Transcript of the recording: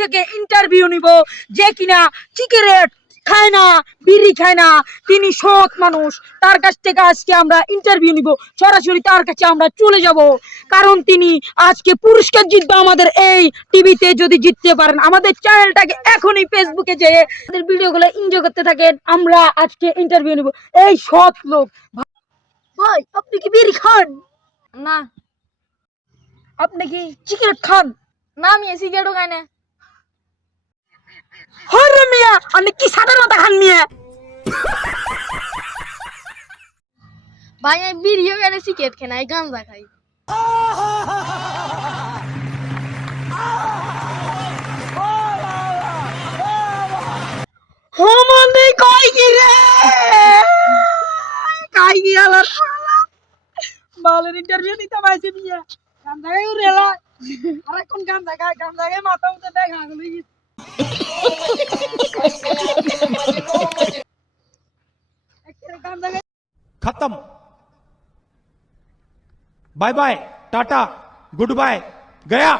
থেকে ইন্টারভিউ নিব, যে কিনা সিগারেট খায় না, বিড়ি খায় না, তিনি সৎ মানুষ। তার কাছ থেকে আজকে আমরা ইন্টারভিউ নিব, সরাসরি তার কাছে আমরা চলে যাব, কারণ তিনি আজকে পুরস্কার জিতবে আমাদের এই টিভিতে। যদি জিততে পারেন, আমাদের চ্যানেলটাকে এখনই ফেসবুকে যেয়ে আমাদের ভিডিওগুলো এনজয় করতে থাকেন। আমরা আজকে ইন্টারভিউ নিব এই সৎ লোক। ভাই, আপনি কি বিড়ি খান? না আপনি কি সিগারেট খান? না আমি সিগারেটও খাই না। হরে মিয়া, আপনি কি সাদার মাথা খান মিয়া? ভাই আমি বিড়িও খাই না, সিগারেট খাই না, গাঁজা খাই। হোমন্দে কই কি রে? কাই কি আলার শালা মালের ইন্টারভিউ দিতে পাইছে মিয়া। গান জায়গায় উড়েলা আর কোন গান জায়গায় মাথা উঠে দেখা গলি। একটা গান জায়গায় खत्म। Bye bye, tata, good bye, गया।